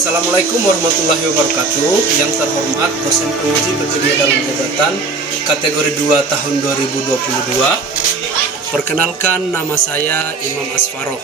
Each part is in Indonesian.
Assalamualaikum warahmatullahi wabarakatuh. Yang terhormat dosen penguji bekerja dalam jabatan kategori 2 tahun 2022. Perkenalkan, nama saya Imam Asfaroh.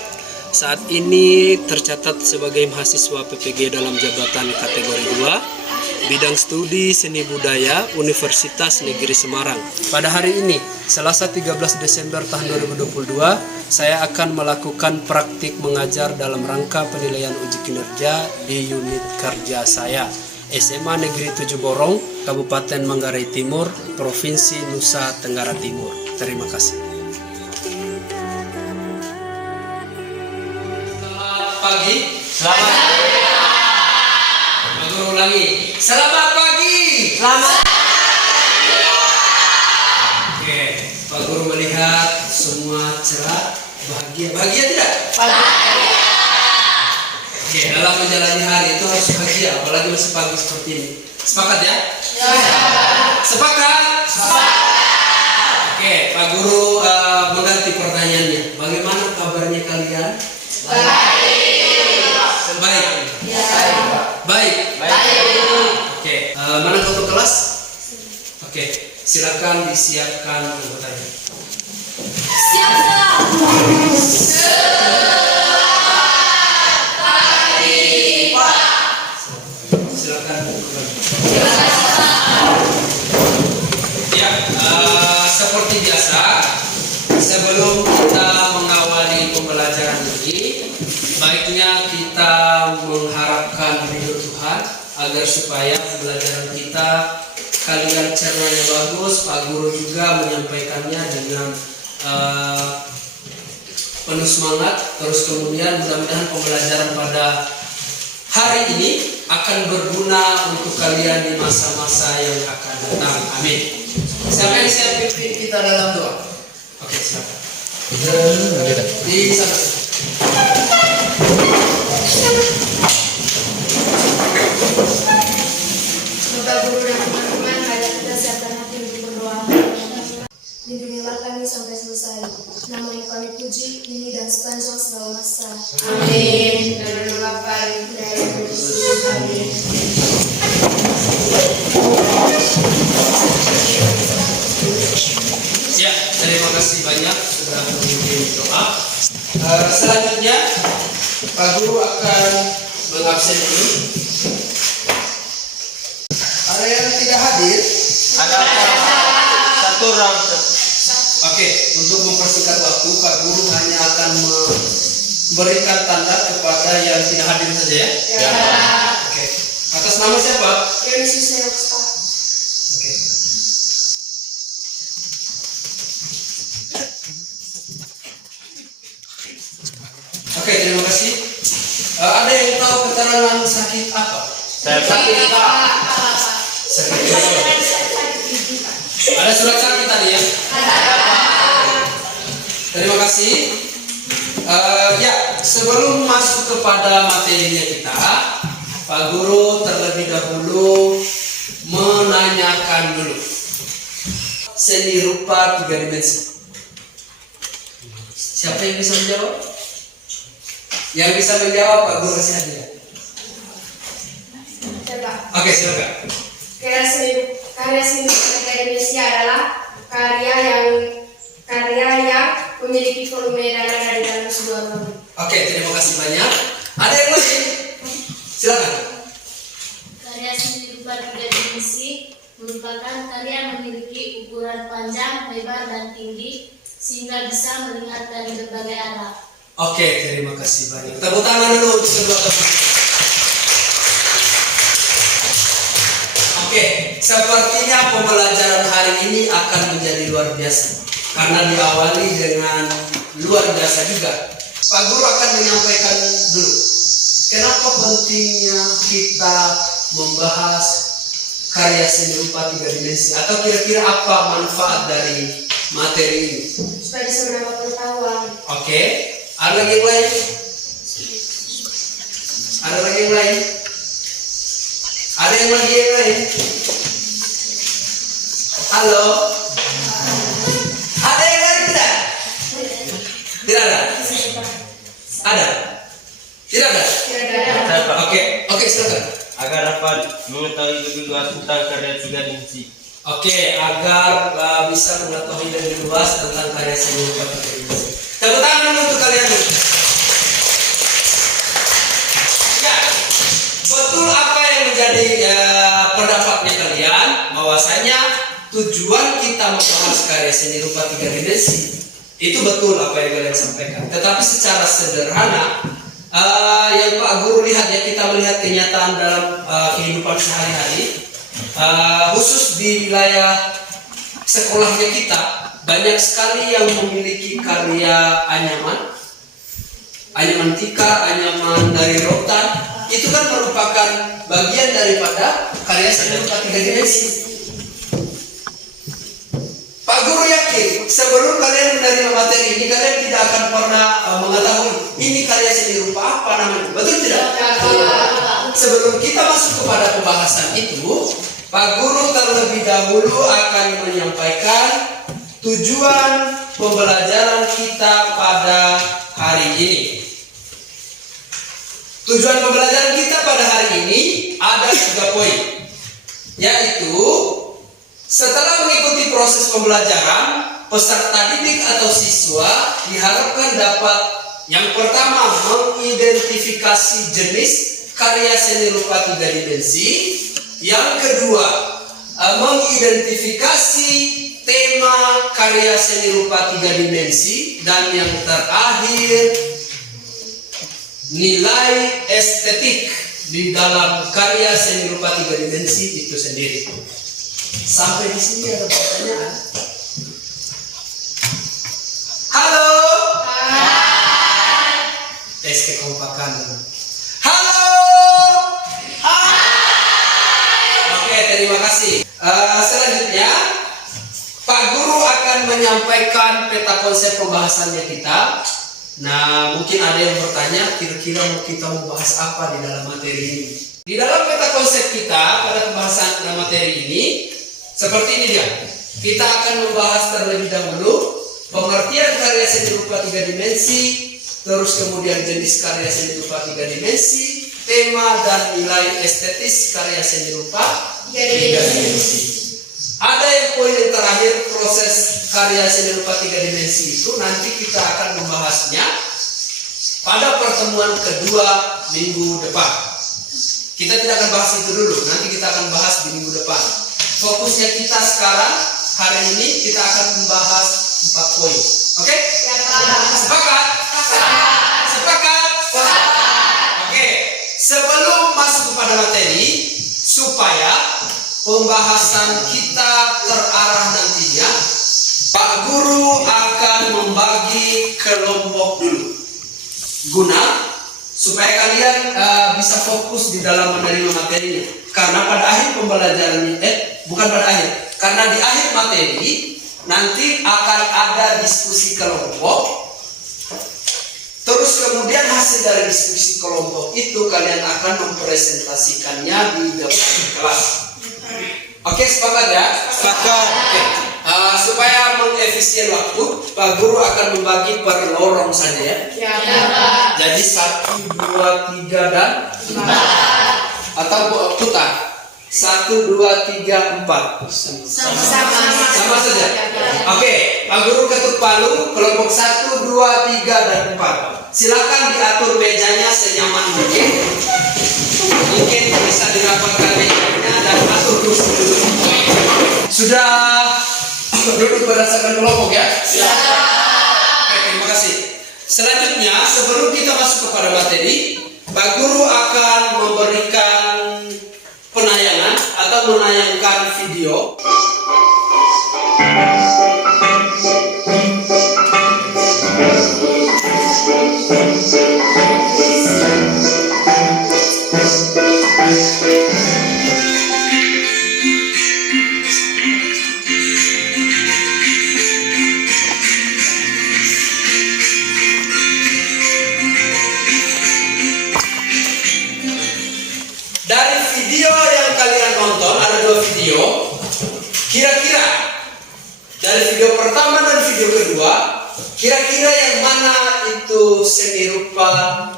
Saat ini tercatat sebagai mahasiswa PPG dalam jabatan kategori 2, bidang studi seni budaya Universitas Negeri Semarang. Pada hari ini, Selasa 13 Desember tahun 2022, saya akan melakukan praktik mengajar dalam rangka penilaian uji kinerja di unit kerja saya, SMA Negeri 7 Borong, Kabupaten Manggarai Timur, Provinsi Nusa Tenggara Timur. Terima kasih. Pagi. Selamat ulangi. Selamat pagi. Selamat. Oke, Pak Guru melihat semua cerah, bahagia. Bahagia tidak? Bahagia. Oke, dalam menjalani hari itu harus bahagia, apalagi masih pagi seperti ini. Sepakat ya? Ya. Sepakat? Sepakat. Oke, Pak Guru mengganti pertanyaannya. Bagaimana kabarnya kalian? Baik. Baik. Ya. Baik. Oke. Mana ketua kelas? Oke. Silakan disiapkan anggotanya. Siap. Silakan. Ya. Seperti biasa, sebelum kita mengawali pembelajaran ini, baiknya kita mengharapkan ridho Tuhan agar supaya pembelajaran kita kalian cernanya bagus. Pak Guru juga menyampaikannya dengan penuh semangat. Terus kemudian mudah-mudahan pembelajaran pada hari ini akan berguna untuk kalian di masa-masa yang akan datang. Amin. Siapa yang siap pimpin kita dalam doa? Oke, silakan. Di sana. Semoga guru dan teman-teman ada kita siapkan hati untuk berdoa. Lindungilah kami sampai selesai. Nama-Mu kami puji, ini dan sepanjang segala masa. Amin. Dan Bapa dan Putra dan Roh Kudus. Amin. Ya, terima kasih banyak sudah memimpin doa. Selanjutnya Pak Guru akan mengabsen dulu. Ada yang tidak hadir? Ada satu orang. Oke, untuk mempersingkat waktu, Pak Guru hanya akan memberikan tanda kepada yang tidak hadir saja ya? Ya. Oke. Atas nama siapa? Yesus Yesus. Oke. Oke, terima kasih. Ada yang tahu keterangan sakit apa? Saya sakit Pak. Sakit apa? Ada surat sakit tadi ya? Terima kasih. Ya, sebelum masuk kepada materinya kita, Pak Guru terlebih dahulu menanyakan dulu seni rupa 3 dimensi. Siapa yang bisa menjawab? Yang bisa menjawab Pak Guru kasih hadiah. Oke, silakan. Karya seni tiga dimensi adalah karya yang memiliki volume dan ada di dalam sebuah ruangan. Oke, terima kasih banyak. Ada yang lain? Silakan. Karya seni rupa 3 dimensi merupakan karya yang memiliki ukuran panjang, lebar, dan tinggi sehingga bisa melihat dari berbagai arah. Oke, terima kasih banyak. Tepuk tangan dulu untuk kedua teman. Oke, sepertinya pembelajaran hari ini akan menjadi luar biasa karena diawali dengan luar biasa juga. Pak Guru akan menyampaikan dulu kenapa pentingnya kita membahas karya seni rupa 3 dimensi, atau kira-kira apa manfaat dari materi ini. Supaya bisa menambah pengetahuan. Oke, ada lagi yang lain? Ada lagi yang lain? Ada yang lain? Halo? Ada yang lain tidak? Tidak ada? Ada? Tidak ada? Tidak ada. Oke. Oke, silakan. Agar dapat mengetahui lebih luas tentang karya 3 dimensi. Oke, agar bisa mengetahui lebih luas tentang karya seni rupa 3 dimensi. Tepuk tangan untuk kalian. Ya, betul apa yang menjadi pendapatnya kalian, bahwasanya tujuan kita membahas karya seni rupa 3 dimensi itu betul apa yang kalian sampaikan. Tetapi secara sederhana, yang Pak Guru lihat ya, kita melihat kenyataan dalam kehidupan sehari-hari, khusus di wilayah sekolahnya kita, banyak sekali yang memiliki karya anyaman tikar, anyaman dari rotan. Itu kan merupakan bagian daripada karya seni rupa 3 dimensi. Pak Guru yakin sebelum kalian menerima materi ini, kalian tidak akan pernah mengetahui ini karya seni rupa apa namanya. Betul tidak? Sebelum kita masuk kepada pembahasan itu, Pak Guru terlebih dahulu akan menyampaikan tujuan pembelajaran kita pada hari ini. Tujuan pembelajaran kita pada hari ini ada 3 poin, yaitu setelah mengikuti proses pembelajaran, peserta didik atau siswa diharapkan dapat yang pertama mengidentifikasi jenis karya seni rupa 3 dimensi, yang kedua mengidentifikasi tema karya seni rupa 3 dimensi, dan yang terakhir nilai estetik di dalam karya seni rupa 3 dimensi itu sendiri. Sampai di sini ada pertanyaan? Halo. Hai. Tes kekompakan. Halo. Hai. Oke, terima kasih. Selanjutnya Pak Guru akan menyampaikan peta konsep pembahasannya kita. Nah, mungkin ada yang bertanya, kira-kira kita mau bahas apa di dalam materi ini? Di dalam peta konsep kita pada pembahasan materi ini, seperti ini dia. Kita akan membahas terlebih dahulu pengertian karya seni rupa 3 dimensi, terus kemudian jenis karya seni rupa 3 dimensi, tema dan nilai estetis karya seni rupa 3 dimensi. Ada yang poin yang terakhir, proses karya seni rupa 3 dimensi itu nanti kita akan membahasnya pada pertemuan kedua minggu depan. Kita tidak akan bahas itu dulu, nanti kita akan bahas di minggu depan. Fokusnya kita sekarang, hari ini kita akan membahas 4 poin. Oke? Sepakat? Sepakat? Oke. Sebelum masuk kepada materi, supaya pembahasan kita terarah nantinya, Pak Guru akan membagi kelompok dulu, guna supaya kalian bisa fokus di dalam menerima materinya. Karena pada akhir pembelajaran bukan pada akhir, karena di akhir materi nanti akan ada diskusi kelompok. Terus kemudian hasil dari diskusi kelompok itu kalian akan mempresentasikannya di depan kelas. Oke, sepakat ya? Sepakat. Oke. Supaya mengefisien waktu, Pak Guru akan membagi per lorong saja ya. Ya, Pak. Jadi 1, 2, 3 dan 4. Atau putar. 1, 2, 3, 4. Sama saja. Oke, Pak Guru ketuk palu, kelompok 1, 2, 3 dan 4. Silakan diatur mejanya senyaman mungkin. Mungkin bisa dirapatkan mejanya dan atur kursi duduk. Sudah duduk berdasarkan kelompok ya? Silakan. Oke, terima kasih. Selanjutnya, sebelum kita masuk kepada materi, Pak Guru akan memberikan penayangan atau menayangkan video. Dari video yang kalian tonton, ada 2 video. Kira-kira dari video pertama dan video kedua, kira-kira yang mana itu seni rupa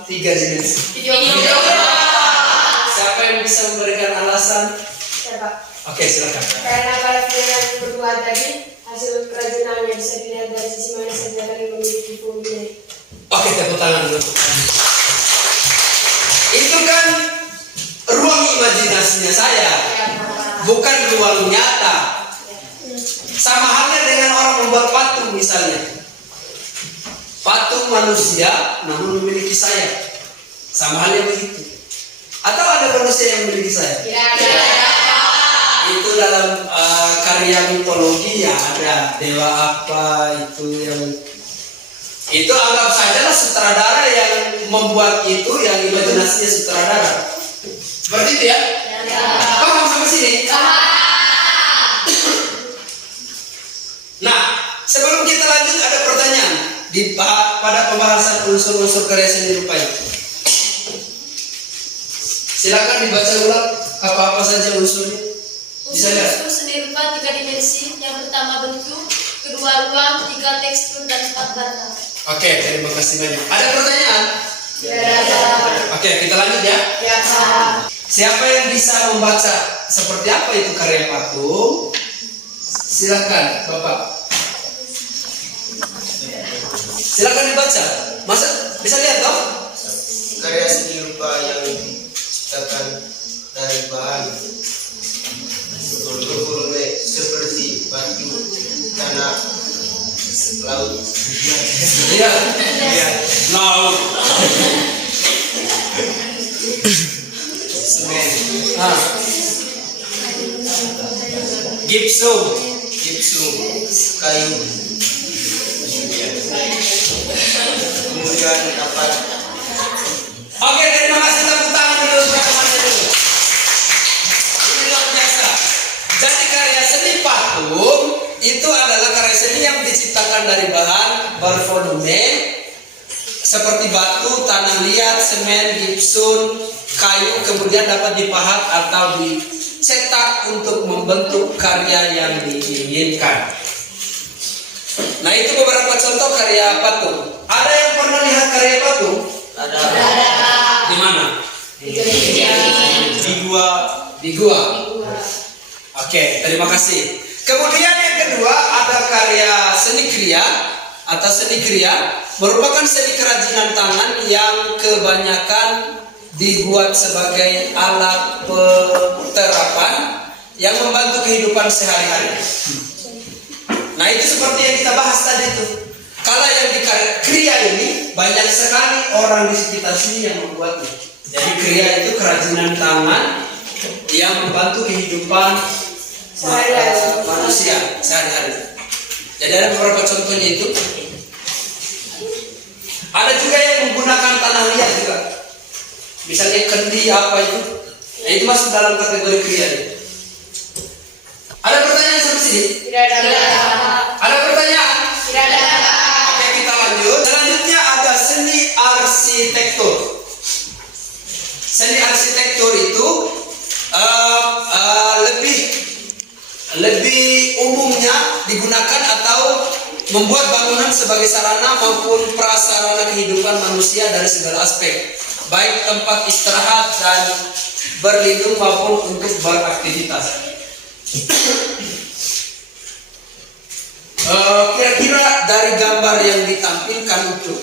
3 dimensi? Video kedua. Siapa yang bisa memberikan alasan? Siapa? Oke, silakan. Karena pada video yang kedua tadi, hasil kerajinannya bisa dilihat dari sisi mana saja yang memiliki fungsi. Oke, tepuk tangan dulu. Itu kan ruang imajinasinya saya, bukan ruang nyata. Sama halnya dengan orang membuat patung misalnya. Patung manusia namun memiliki sayap. Sama halnya begitu. Atau ada manusia yang memiliki sayap? Itu dalam karya mitologi ya ada dewa apa itu yang itu anggap saja sutradara yang membuat itu yang imajinasinya sutradara. Seperti itu ya? Paham sampai sini? Nah, sebelum kita lanjut ada pertanyaan pada pembahasan unsur-unsur karya seni rupa itu. Silakan dibaca ulang apa-apa saja unsurnya. Bisa lihat. Unsur seni rupa 3 dimensi. Yang pertama bentuk, kedua ruang, 3 tekstur dan 4 warna. Oke, terima kasih banyak. Ada pertanyaan? Oke, kita lanjut ya. Siapa yang bisa membaca seperti apa itu karya patung? Silakan, Bapak. Silakan dibaca. Masa bisa lihat toh? Karya seni rupa yang diciptakan dari bahan bergulung seperti batu, tanah, laut. Iya. Laut. Semen, Gipsum. kayu, kemudian kapat. Oke, terima kasih, tepuk tangan dulu teman-teman dulu. Ini luar biasa. Jadi karya seni patung itu adalah karya seni yang diciptakan dari bahan bervolume seperti batu, tanah liat, semen, gipsum, kayu, kemudian dapat dipahat atau dicetak untuk membentuk karya yang diinginkan. Nah, itu beberapa contoh karya patung. Ada yang pernah lihat karya patung? Ada Di mana? di gua. Di gua. Oke, terima kasih. Kemudian yang kedua ada karya seni kriya atau seni kriya merupakan seni kerajinan tangan yang kebanyakan dibuat sebagai alat penerapan yang membantu kehidupan sehari-hari. Nah, itu seperti yang kita bahas tadi itu. Kalau yang di kriya ini banyak sekali orang di sekitar sini yang membuatnya. Jadi kriya itu kerajinan tangan yang membantu kehidupan manusia sehari-hari. Jadi ada beberapa contohnya itu. Ada juga yang menggunakan tanah liat juga. Misalnya kendi apa itu. Nah, itu masuk dalam kategori kriya. Ada pertanyaan sampai sini? Tidak ada. Ada pertanyaan? Tidak ada. Oke, kita lanjut. Selanjutnya ada seni arsitektur. Seni arsitektur itu lebih umumnya digunakan atau membuat bangunan sebagai sarana maupun prasarana kehidupan manusia dari segala aspek, baik tempat istirahat dan berlindung maupun untuk beraktivitas. Kira-kira dari gambar yang ditampilkan itu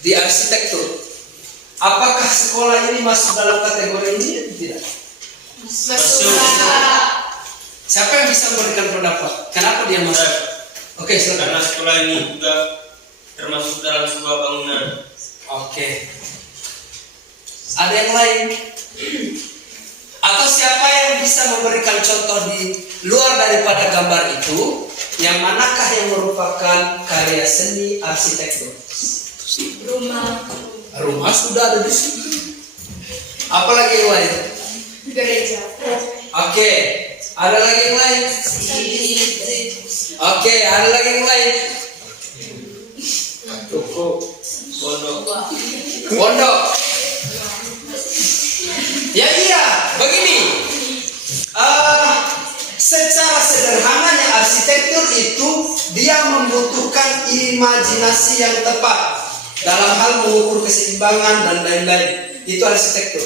di arsitektur, apakah sekolah ini masuk dalam kategori ini atau tidak? Masuk. Siapa yang bisa memberikan pendapat? Kenapa dia masuk? Oke, silakan. Karena sekolah ini juga termasuk dalam sebuah bangunan. Oke. Ada yang lain? Atau siapa yang bisa memberikan contoh di luar daripada gambar itu? Yang manakah yang merupakan karya seni arsitektur? Rumah sudah ada di sini. Apalagi yang lain? Gereja. Oke. Ada lagi yang lain? Oke, ada lagi yang lain? Pondok. Ya iya, begini. Secara sederhananya arsitektur itu dia membutuhkan imajinasi yang tepat dalam hal mengukur keseimbangan dan lain-lain. itu arsitektur.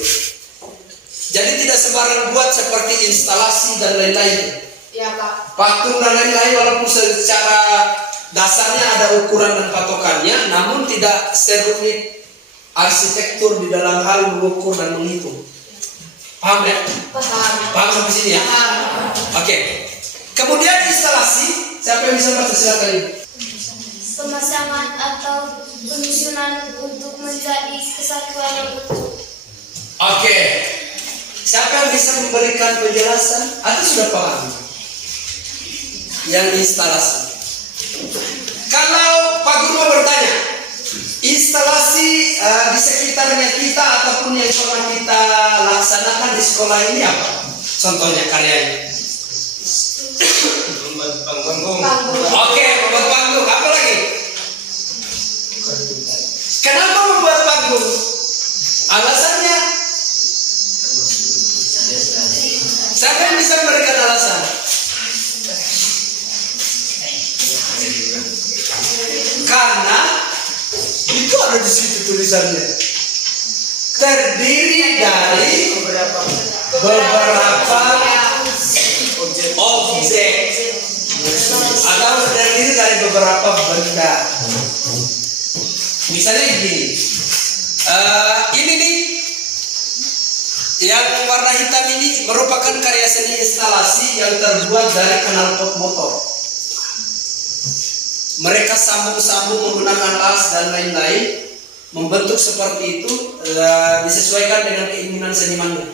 Jadi tidak sembarang buat seperti instalasi dan lain-lain. Ya Pak. Patung dan lain-lain walaupun secara dasarnya ada ukuran dan patokannya, namun tidak serumit arsitektur di dalam hal mengukur dan menghitung. Paham ya? Paham. Paham sampai sini ya? Oke. Kemudian instalasi, siapa yang bisa baca silakan Ibu. Pemasangan atau penyusunan untuk menjadi kesatuan yang utuh. Oke. Siapa yang bisa memberikan penjelasan atau sudah paham? Yang instalasi. Kalau Pak Guru mau bertanya, instalasi di sekitarnya kita ataupun yang pernah kita laksanakan di sekolah ini apa? Contohnya karyanya. Membuat panggung. Oke, membuat panggung. Apa lagi? Kenapa membuat panggung? Alasannya? Siapa yang bisa memberikan alasan? Karena itu ada di situ tulisannya. Terdiri dari beberapa objek atau terdiri dari beberapa benda. Misalnya begini, ini nih yang warna hitam ini merupakan karya seni instalasi yang terbuat dari knalpot motor. Mereka sambung-sambung menggunakan las dan lain-lain, membentuk seperti itu disesuaikan dengan keinginan senimannya.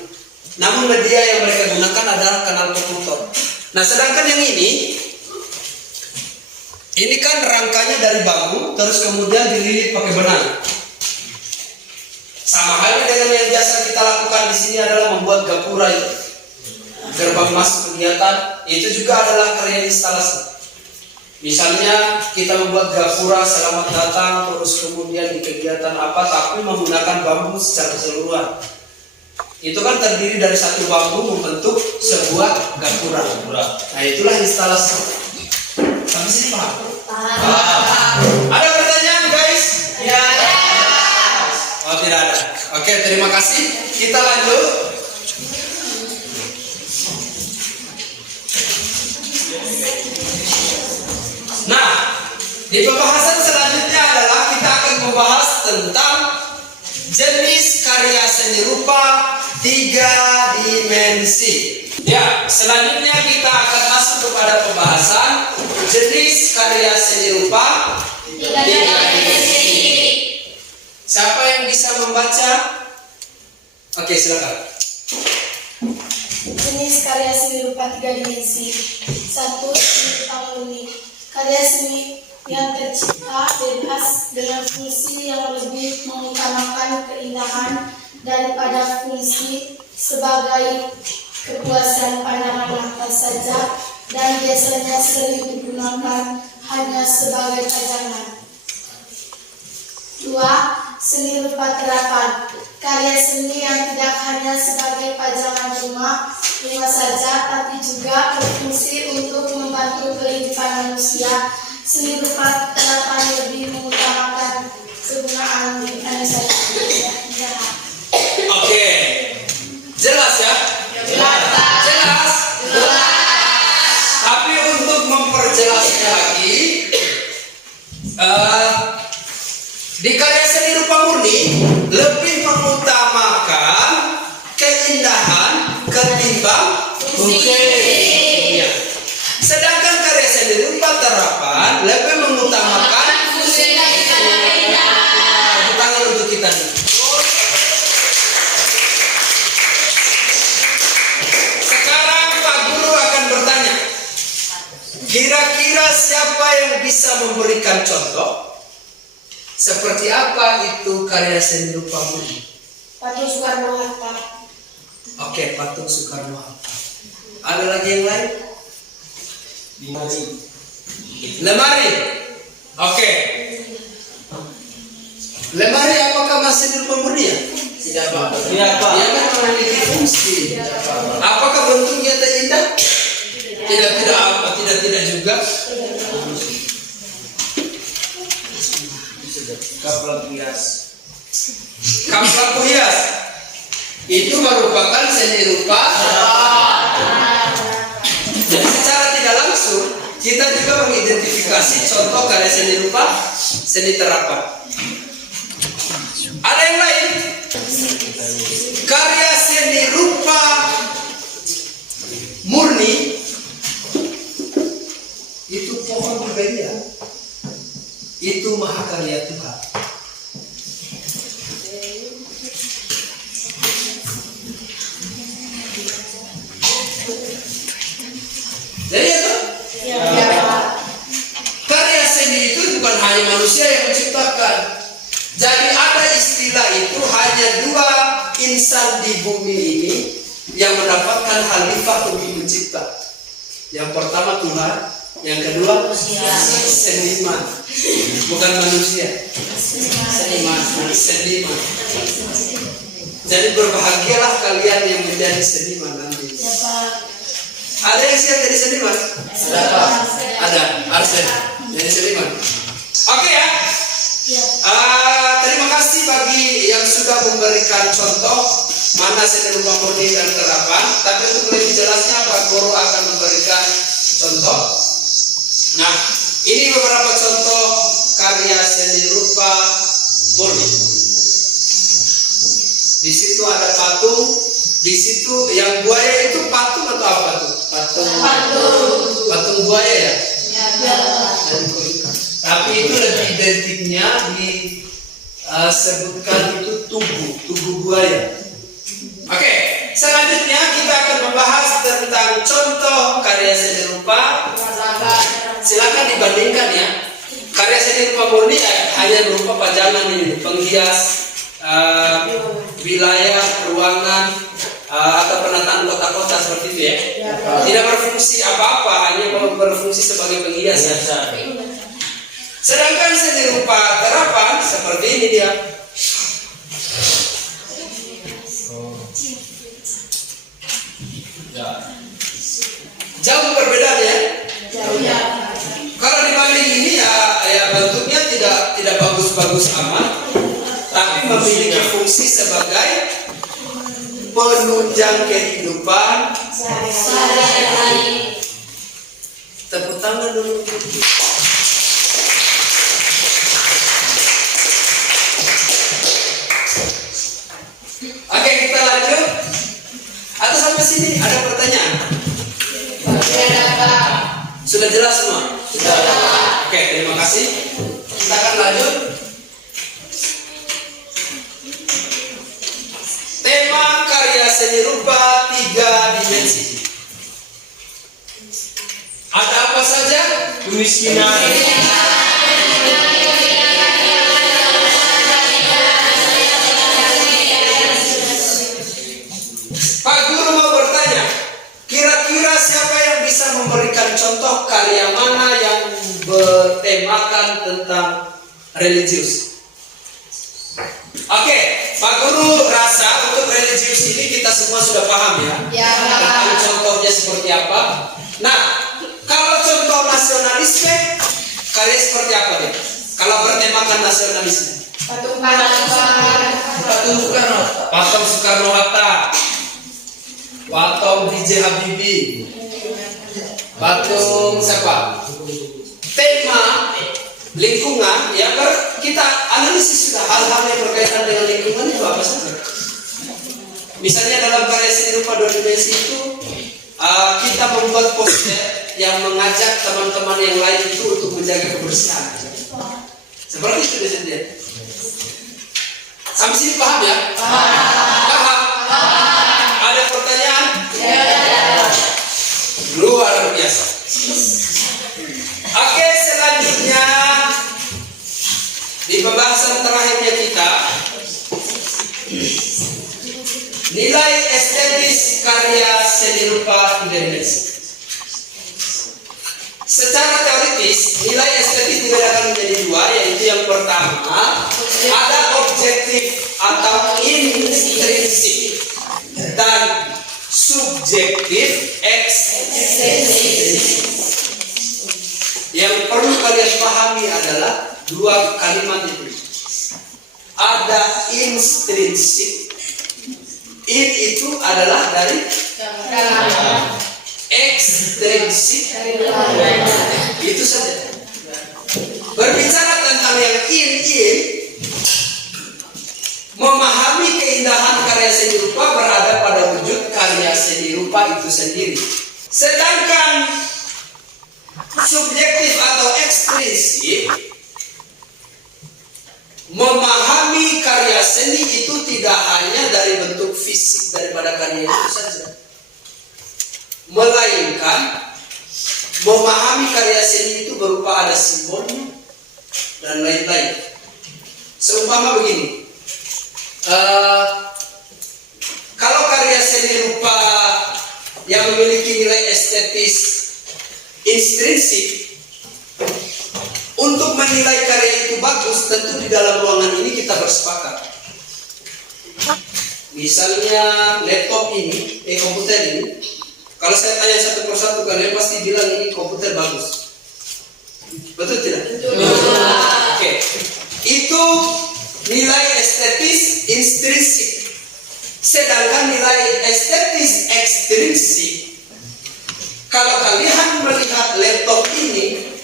Namun media yang mereka gunakan adalah knalpot motor. Nah, sedangkan yang ini kan rangkanya dari bambu, terus kemudian dililit pakai benang. Sama halnya dengan yang biasa kita lakukan di sini adalah membuat gapura itu. Gerbang masuk kegiatan itu juga adalah karya instalasi. Misalnya kita membuat gapura selamat datang, terus kemudian di kegiatan apa, tapi menggunakan bambu secara keseluruhan. Itu kan terdiri dari satu bambu membentuk sebuah gapura. Nah, itulah instalasi. Sampai sini paham? Ada pertanyaan guys? Ya. Oh, tidak ada. Oke, terima kasih. Kita lanjut. Nah, di pembahasan selanjutnya adalah kita akan membahas tentang jenis karya seni rupa 3 dimensi. Ya, selanjutnya kita akan masuk kepada pembahasan jenis karya seni rupa 3 dimensi. Siapa yang bisa membaca? Oke, silakan. Jenis karya seni rupa 3 dimensi. 1. Seni rupa murni. Karya seni yang tercipta bebas dengan fungsi yang lebih mengutamakan keindahan daripada fungsi sebagai kepuasan pandangan mata saja, dan biasanya sering digunakan hanya sebagai pajangan. 2. Seni rupa terapan. Karya seni yang tidak hanya sebagai pajangan rumah saja, tapi juga berfungsi untuk membantu kehidupan manusia. Seni rupa terapan lebih mengutamakan kegunaan saja. Oke. Jelas ya? Jelas. Tapi untuk memperjelasnya lagi, di karya seni rupa murni lebih mengutamakan keindahan ketimbang fungsi. Ya. Sedangkan karya seni rupa terapan lebih mengutamakan fungsi. Tangan untuk kita nih. Sekarang Pak Guru akan bertanya, kira-kira siapa yang bisa memberikan contoh? Seperti apa itu karya seni rupa murni? Patung Soekarno-Hatta. Oke, patung Soekarno-Hatta. Ada lagi yang lain? Lemari. Oke. Lemari apakah masih seni rupa murni ya? Tidak, Pak. Dia kan memiliki fungsi. Apakah bentuknya terindah? Tidak juga. Kapal hias. Kamus lampu hias itu merupakan seni rupa. Jadi secara tidak langsung kita juga mengidentifikasi contoh karya seni rupa, seni terapan. Ada yang lain? Karya seni rupa murni itu pohon berbeda. Itu mahakarya Tuhan. Jadi itu karya seni itu bukan hanya manusia yang menciptakan. Jadi ada istilah itu hanya dua insan di bumi ini yang mendapatkan khalifah untuk mencipta. Yang pertama Tuhan, yang kedua seniman, bukan manusia. Seniman. Jadi berbahagialah kalian yang menjadi seniman nanti. Ada yang siap jadi seniman? Ada. Arsen jadi seniman. Oke ya. Terima kasih bagi yang sudah memberikan contoh mana seni rupa murni dan terapan. Tapi untuk lebih jelasnya Pak Guru akan memberikan contoh. Nah, ini beberapa contoh karya seni rupa murni. Di situ ada patung. Di situ yang buaya itu patung atau apa tuh? Patung buaya ya? Tapi itu lebih identiknya disebutkan itu tubuh buaya. Oke, selanjutnya kita akan membahas tentang contoh karya seni rupa. Silakan dibandingkan ya. Karya seni rupa murni hanya berupa pajangan ini, penghias wilayah, ruangan, atau penataan kota-kota seperti itu ya. Tidak berfungsi apa-apa, hanya berfungsi sebagai penghias ya. Sedangkan seni rupa terapan seperti ini dia. Jauh perbedaan ya. Kalau dibanding ini ya bentuknya tidak bagus-bagus amat, tapi memiliki fungsi sebagai penunjang kehidupan sehari-hari. Tepuk tangan dulu. Oke, kita lanjut. Atau sampai sini ada pertanyaan? Sudah jelas semua? Sudah. Oke, terima kasih. Kita akan lanjut. Tema karya seni rupa 3 dimensi. Ada apa saja? Kemiskinan, Pak Guru mau bertanya, kira-kira siapa yang bisa memberikan contoh karya mana yang bertemakan tentang religius? Oke, Pak Guru rasa untuk religius ini kita semua sudah paham ya? Tentang contohnya seperti apa. Nah, kalau contoh nasionalisme, karya seperti apa deh? Kalau bertemakan nasionalisme? Patung Soekarno-Hatta, patung B.J. Habibie, patung siapa? Tema lingkungan ya, kita analisis sudah hal-hal yang berkaitan dengan lingkungan itu apa saja. Misalnya dalam karya seni rupa 2 dimensi itu kita membuat poster yang mengajak teman-teman yang lain itu untuk menjaga kebersihan. Seperti itu biasanya. Sampai sini paham ya? Paham. Ada pertanyaan? Luar biasa. Oke, selanjutnya di pembahasan terakhirnya kita, nilai estetis karya seni rupa 3 dimensi. Secara teoritis, nilai estetis dibedakan menjadi 2, yaitu yang pertama ada objektif atau intrinsik dan subjektif ekstensif. Yang perlu kalian pahami adalah 2 kalimat itu. ada intrinsik. In itu adalah dari ekstrinsik. Itu saja. Berbicara tentang yang in, memahami keindahan karya seni rupa berada pada wujud karya seni rupa itu sendiri. Sedangkan subjektif atau ekstrinsik, memahami karya seni itu tidak hanya dari bentuk fisik daripada karya itu saja, melainkan memahami karya seni itu berupa ada simbolnya dan lain-lain. Seumpama begini, kalau karya seni rupa yang memiliki nilai estetis intrinsik, untuk menilai karya itu bagus, tentu di dalam ruangan ini kita bersepakat. Misalnya laptop ini, komputer ini, kalau saya tanya satu persatu, kalian pasti bilang ini komputer bagus. Betul tidak? Betul. Oke. Itu nilai estetis intrinsik. Sedangkan nilai estetis ekstrinsik, kalau kalian melihat laptop ini,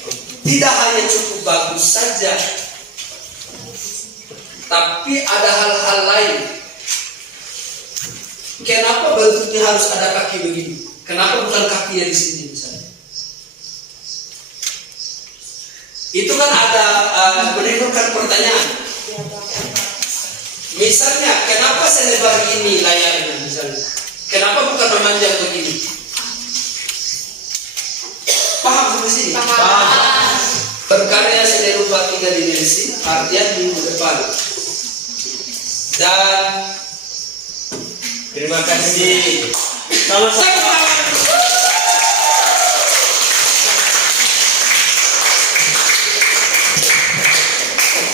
tidak hanya cukup bagus saja, tapi ada hal-hal lain. Kenapa bentuknya harus ada kaki begini? Kenapa bukan kakinya di sini misalnya? Itu kan ada menimbulkan pertanyaan. Misalnya, kenapa selebar ini layarnya misalnya? Kenapa bukan memanjang begini? Paham sampai sini? Paham. Berkarya seni rupa 3 dimensi, artian minggu depan. Dan Terima kasih. Sama-sama.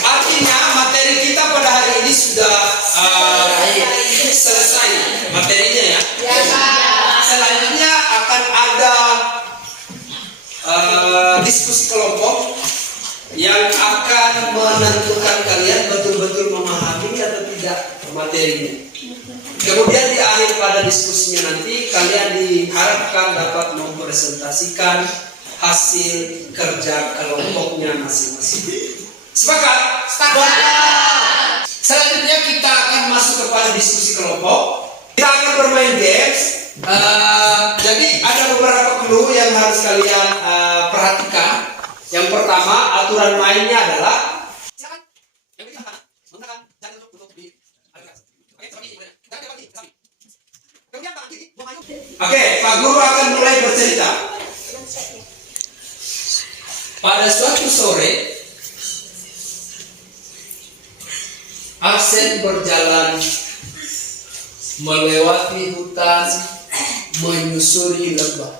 artinya materi kita pada hari ini sudah selesai materinya ya. Selanjutnya akan ada diskusi kelompok yang akan menentukan kalian betul-betul memahami atau tidak materinya. Kemudian di akhir pada diskusinya nanti kalian diharapkan dapat mempresentasikan hasil kerja kelompoknya masing-masing. Sepakat? Sepakat. Selanjutnya kita akan masuk kepada diskusi kelompok. Kita akan bermain games. Jadi ada beberapa clue yang harus kalian perhatikan. Yang pertama, aturan mainnya adalah Oke, Pak Guru akan mulai bercerita. Pada suatu sore, Arsen berjalan melewati hutan, menyusuri lembah.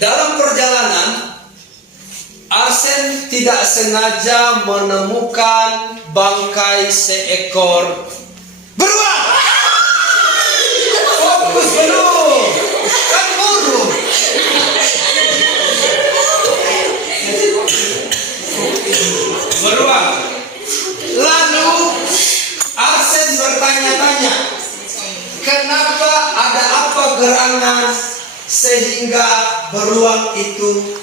Dalam perjalanan, Arsen tidak sengaja menemukan bangkai seekor beruang. Fokus belum, kan burung. Beruang. Lalu Arsen bertanya-tanya, kenapa ada apa gerangan sehingga beruang itu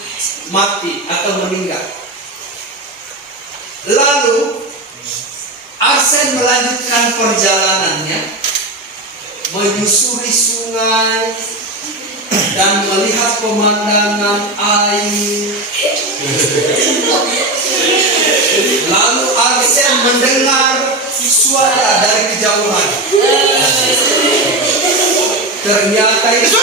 mati atau meninggal. Lalu Arsen melanjutkan perjalanannya, menyusuri sungai dan melihat pemandangan air. Lalu Arsen mendengar suara dari kejauhan. Ternyata itu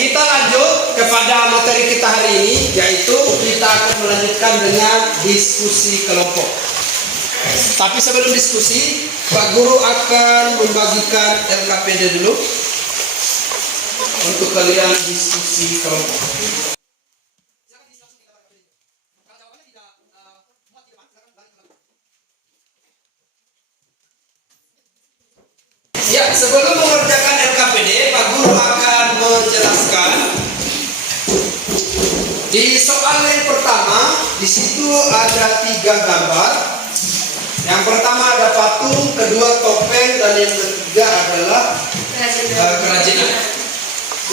kita lanjut kepada materi kita hari ini, yaitu kita akan melanjutkan dengan diskusi kelompok. Tapi sebelum diskusi, Pak Guru akan membagikan LKPD dulu untuk kalian diskusi kelompok. Ya, sebelum mengerjakan LKPD, Pak Guru akan menjelaskan di soal yang pertama. Di situ ada 3 gambar. Yang pertama ada patung, kedua topeng, dan yang ketiga adalah kerajinan.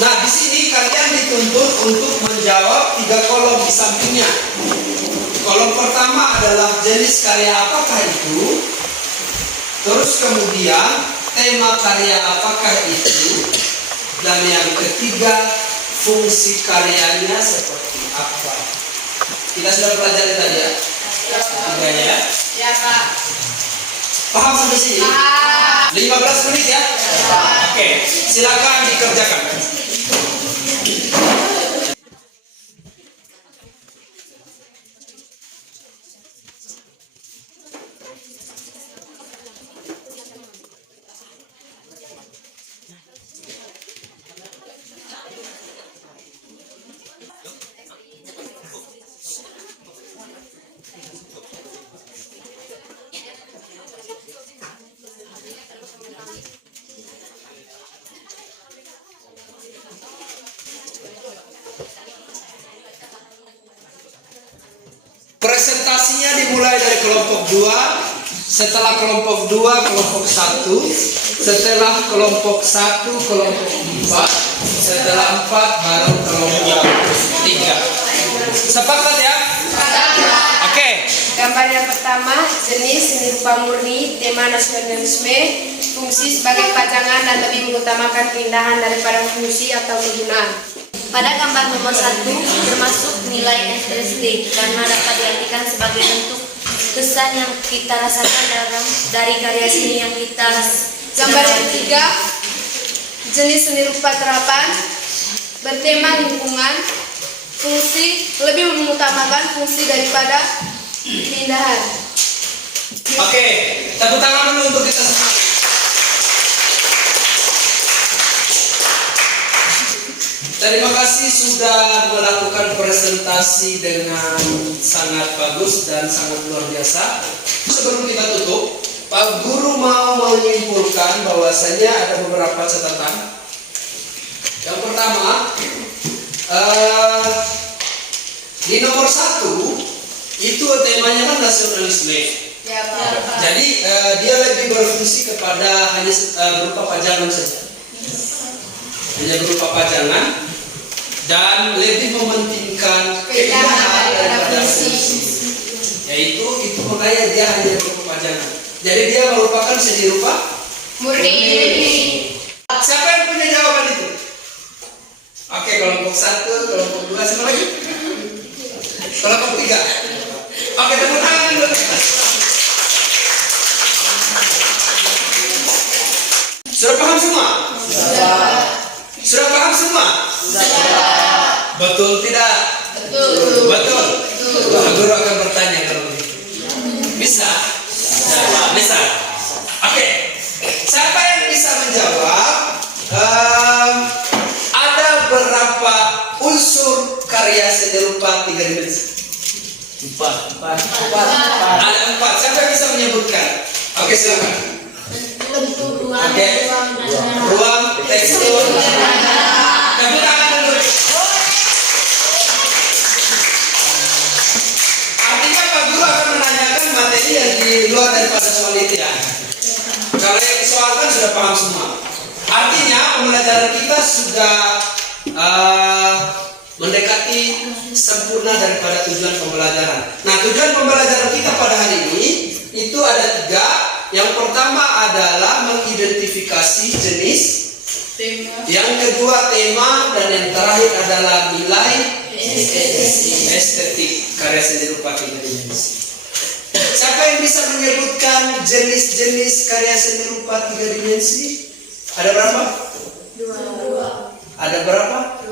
Nah, di sini kalian dituntut untuk menjawab 3 kolom di sampingnya. Kolom pertama adalah jenis karya apakah itu, terus kemudian tema karya apakah itu, dan yang ketiga fungsi karyanya seperti apa. Kita sudah pelajari tadi ya? Tiganya ya? Ya, Pak. Paham sampai sini? Paham. 15 menit ya? Oke, silakan dikerjakan. Presentasinya dimulai dari kelompok 2, setelah kelompok 2 kelompok 1, setelah kelompok 1 kelompok 4, setelah 4 baru kelompok 3. Sepakat ya? Oke. Gambar yang pertama, jenis seni rupa murni, tema nasionalisme, fungsi sebagai pajangan dan lebih mengutamakan keindahan daripada fungsi atau kegunaan. Pada gambar nomor 1 termasuk nilai estetik karena dapat diartikan sebagai bentuk kesan yang kita rasakan dari karya seni yang kita Gambar yang ketiga, jenis seni rupa terapan, bertema lingkungan, fungsi lebih mengutamakan fungsi daripada keindahan. Oke, tepuk tangan dulu untuk kita semua. Terima kasih sudah melakukan presentasi dengan sangat bagus dan sangat luar biasa. Sebelum kita tutup, Pak Guru mau menyimpulkan bahwasanya ada beberapa catatan. Yang pertama, di nomor 1 itu temanya kan nasionalisme. Ya, Pak. Jadi dia lebih berfungsi kepada hanya berupa pajangan saja. Hanya berupa pajangan dan lebih mementingkan keindahan daripada fungsi. Yaitu itu makanya dia hanya berupa pajangan. Jadi dia merupakan seni rupa Murni. Siapa yang punya jawaban itu? Oke, kelompok 1, kelompok 2, siapa lagi? Kelompok 3. Oke, tepuk tangan dulu. Sudah paham semua? Sudah paham semua? Betul tidak? Betul. Pak Guru akan bertanya kalau begitu. Bisa? Bisa. Oke. Siapa yang bisa menjawab? Ada berapa unsur karya seni rupa 3 dimensi? 4. Ada 4. Siapa yang bisa menyebutkan? Oke, silakan. bentuk ruang, Oke. Ruang, tekstur. Tepuk tangan dulu. Artinya Pak Guru akan menanyakan materi yang di luar daripada soal itu ya. Kalau yang disoalkan sudah paham semua. Artinya pembelajaran kita sudah mendekati sempurna daripada tujuan pembelajaran. Nah, tujuan pembelajaran kita pada hari ini itu ada 3. Yang pertama adalah mengidentifikasi jenis, yang kedua tema, dan yang terakhir adalah nilai estetik karya seni rupa 3 dimensi. Siapa yang bisa menyebutkan jenis-jenis karya seni rupa 3 dimensi? Ada berapa? 2. Ada berapa? 2.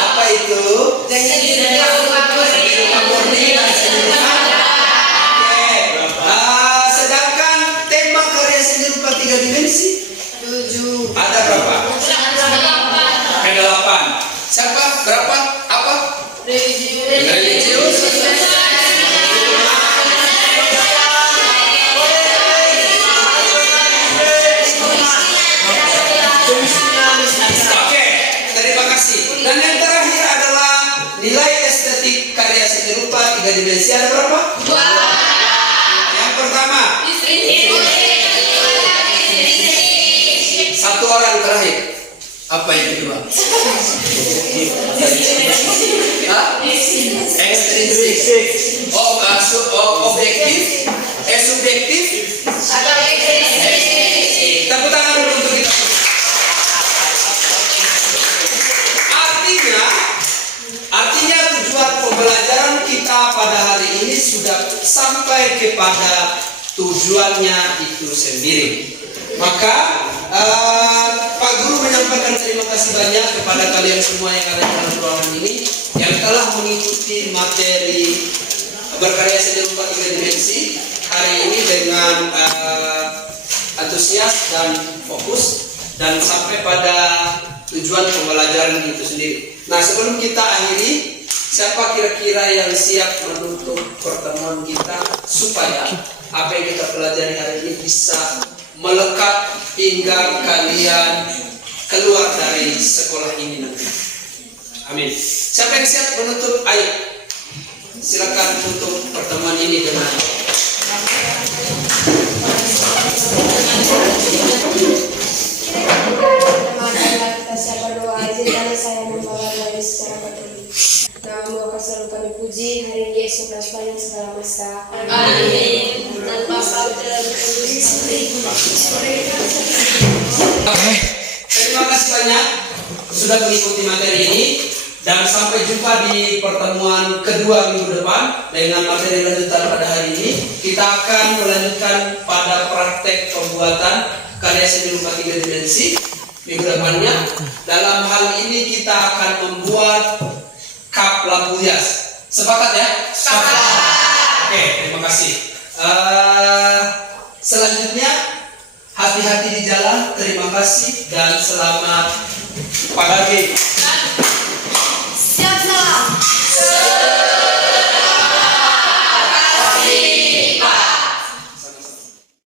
Apa itu? Seni rupa murni. Seni rupa murni dan seni rupa. Oke. Siapa? Berapa? Apa? Religius. Oke, terima kasih. Dan yang terakhir adalah nilai estetik karya seni rupa 3 dimensi. Ada berapa? 2. Yang pertama, satu orang terakhir. Apa yang kedua? Ekstrinsik. Objektif. Subjektif. Tepuk tangan dulu untuk kita. Artinya tujuan pembelajaran kita pada hari ini sudah sampai kepada tujuannya itu sendiri. Maka Pak Guru menyampaikan terima kasih banyak kepada kalian semua yang ada di dalam ruangan ini yang telah mengikuti materi berkarya seni rupa 3 dimensi hari ini dengan antusias dan fokus dan sampai pada tujuan pembelajaran itu sendiri. Nah, sebelum kita akhiri, siapa kira-kira yang siap menutup pertemuan kita supaya apa yang kita pelajari hari ini bisa melekat hingga kalian keluar dari sekolah ini nanti. Amin. Siapa yang siap menutup? Ayo, silakan tutup pertemuan ini dengan Kita siapa doa, izinkan saya membawa dari secara katolik. Namamu akan selalu kami puji, hari ini Yesus sepanjang segala masa. Amin. Dan Bapa dan Oke, terima kasih banyak sudah mengikuti materi ini dan sampai jumpa di pertemuan kedua minggu depan dengan materi lanjutan pada hari ini. Kita akan melanjutkan pada praktek pembuatan karya seni rupa 3 dimensi minggu depannya. Dalam hal ini kita akan membuat cup lampu hias. Sepakat ya? Sepakat. Oke, terima kasih. Selanjutnya hati-hati di jalan. Terima kasih dan selamat pagi.